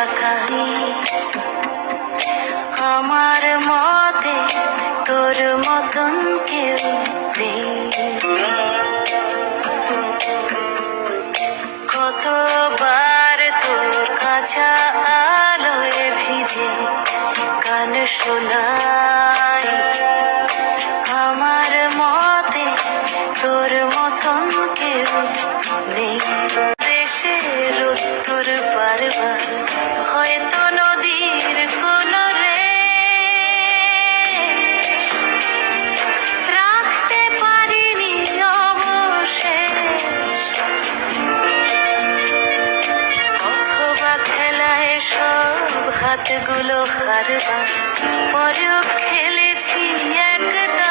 থাকাই আমার মতে তোর মতন কেউ নেই। কতবার তোর কাঁচা আলোয় ভিজে গান শোনাই আমার মতে তোর মতন কেউ নেই। দেশের উত্তর বারবার হয়তো নদীর কোন রে রাখতে পারিনি অবশেষ, অথবা খেলায় সব হাতগুলো হারবার পরেও খেলেছি একদম